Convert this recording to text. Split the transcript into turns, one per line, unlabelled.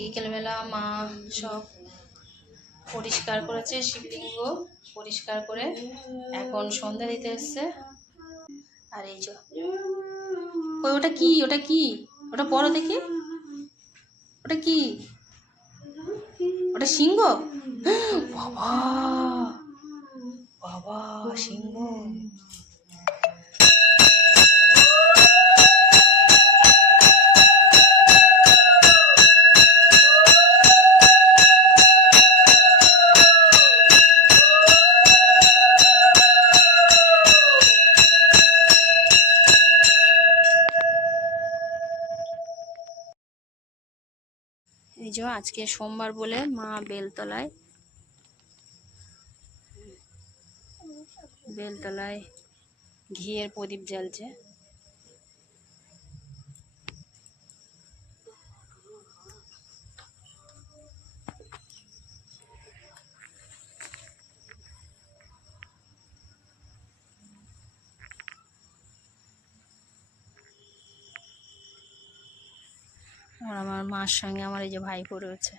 বিকেলবেলা মা সব পরিষ্কার করেছে, শিবলিঙ্গ পরিষ্কার করে এখন সন্ধ্যা দিতে এসছে। আর এই যে ওই ওটা কি? ওটা কি? ওটা বড় দেখি। ওটা কি? ওটা সিংহ? বাবা! বাবা, সিংহ। এই যে আজকে সোমবার বলে মা বেলতলায় বেলতলায় ঘিয়ের প্রদীপ জ্বালছে। আর আমার মার সঙ্গে আমার এই যে ভাইপো রয়েছে।